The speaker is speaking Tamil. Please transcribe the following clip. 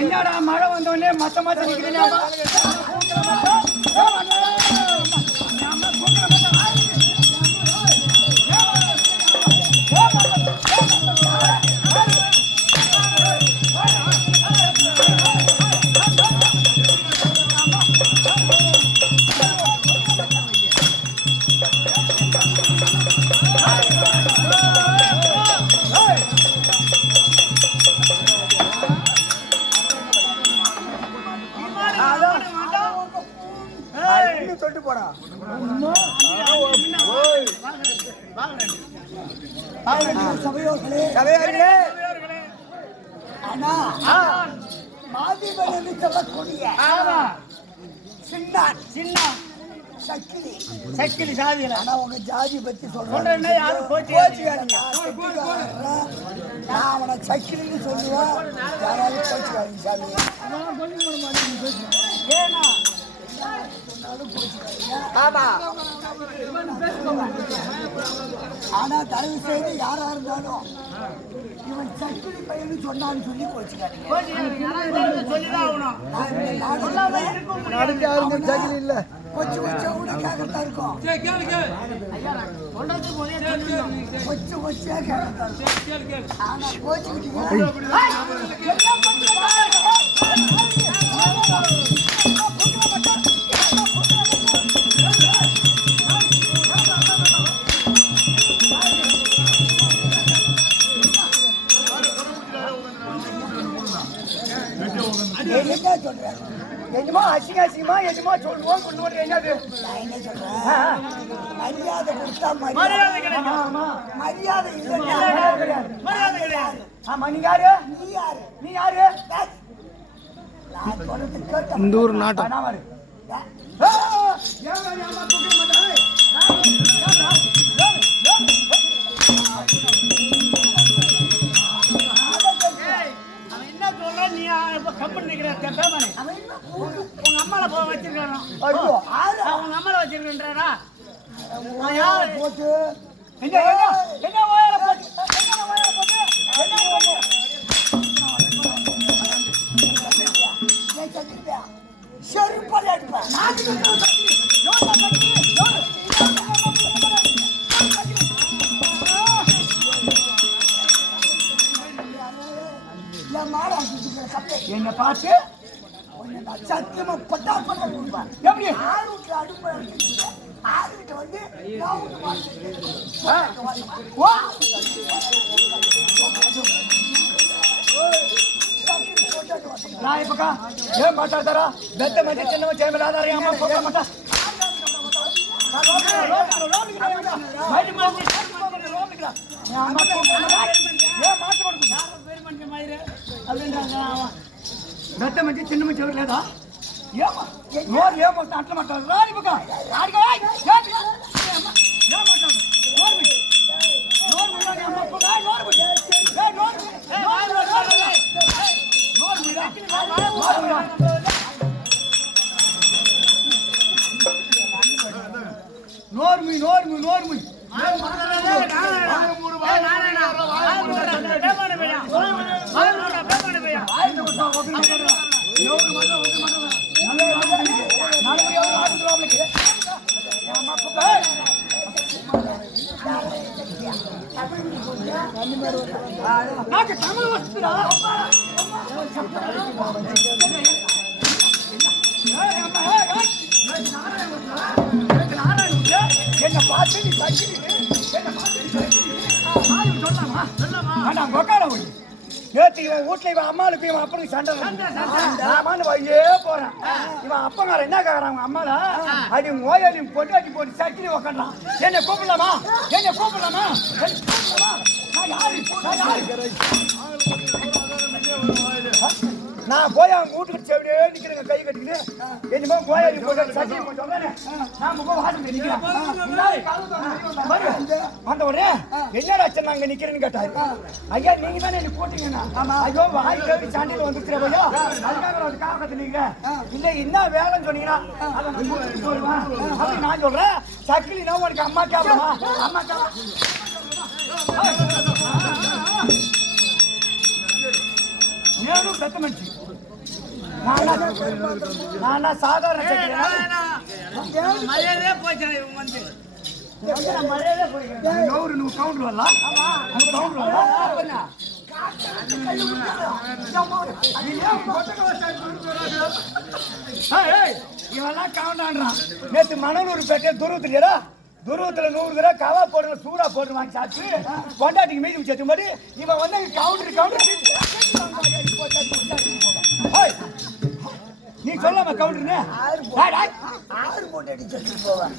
என்னடா மழை வந்தோடனே மத்த மத்த நிக்கிறீங்க சொல்லிட்டு போடா சபையோர்களே அண்ணா மாதிபதி சொல்லக்கூடிய சின்ன சக்கிலி சக்கிலி சாதியில ஆனா உங்க ஜாதி பத்தி சொல்றேன் யாரும் கோச்சிக்காதீங்க நான் அவனை சக்கிலின்னு சொல்லுவேன் யாராவது கோச்சிக்காதீங்க சாமி ஏன்னா ஆனா தயவு செய்து யாரா இருந்தாலும் இவன் சக்கிலி பையனு சொன்னான்னு சொல்லி கோச்சிக்காதீங்க கொச்சு வச்ச கூட கேட்கறதா இருக்கும் கொச்சு கொச்சா கேட்க ஆனா கோச்சுக்கிட்டீங்க சொல்றேன் என்னமோ அசிங்கமா என்னமோ சொல்லுவோம் கொண்டு என்னது நான் என்ன சொல்றேன் மரியாதை கொடுத்தா மரியாதை மரியாதை கிடையாது ஆமா நீ யாரு நீ யாரு நான் சொல்றது கேட்ட இந்த ஊர் நாட்டம் உங்க அம்மால போக வச்சிருக்கானோ உங்க அம்மால வச்சிருக்கா போட்டு செருப்பால என்ன பார்த்து சத்தியமா பட்டா பண்ண கொடுப்பேன் எப்படி 6 வீட்டுல அடுப்பு 6 வீட்டு வந்து நான் இப்பக்கா ஏன் மாட்டாதாரா பெத்த மதி சின்னவ சேமலாதாரே அம்மா போக மாட்டா பெத்த மதி சின்னவ சேவలేదా ఏమో నోరు ఏమొస్తా అట్లా మాట్లాడు రాని బుక ఆడిగా నోర్మి నాకు తమిళ వస్తుందా என்ன பார்த்து நீ நேற்று இவன் வீட்டுல இவன் அம்மாளுக்கு இவன் அப்பனுக்கு சண்டை நாமான்னு வையே போறேன் இவன் அப்பங்கார என்ன கேக்குறான் அம்மால அடி ஓயாடி பொண்டாட்டி போட்டு சக்கிரி உக்காண்டான் என்ன கூப்பிடலாமா நான் போய் அவங்க வீட்டுக்கு செவிடே நிக்கிறேங்க கை கட்டிக்கிட்டு என்னமோ கோயாடி போட்டு சக்கிரி போட்டு நாம போய் வாசல் நிக்கிறேன் அந்த உடனே என்னடா நாங்க நிக்கிறேன்னு கேட்டாரு ஐயா நீங்க தானே என்ன போட்டீங்கன்னா ஐயோ வாய் கேள்வி சாண்டியில் வந்துருக்கிற ஐயா அதுக்காக அது காரணத்து நீங்க இல்ல என்ன வேலைன்னு சொன்னீங்கன்னா அதை சொல்லுவேன் அப்படி நான் சொல்றேன் சக்கிலினா உனக்கு அம்மா கேட்பா அம்மா నేను పెద్ద మనిషి నాన్న సాధారణ మర్యాదే ఎవరు నువ్వు కౌంటర్ వల్ల இவெல்லாம் கவுண்டான்றான் நேற்று மணலூர் பேட்டை துருவத்துலடா துருவத்துல 100 தடவை கவா போடுற சூடா போட்டு வாங்கி சாப்பிட்டு பொண்டாட்டிக்கு மீதி சேர்த்து மாதிரி இவன் வந்து கவுண்டர் நீ சொல்லாம கவுண்டர்னு 6 போட்டு அடிச்சு போவேன்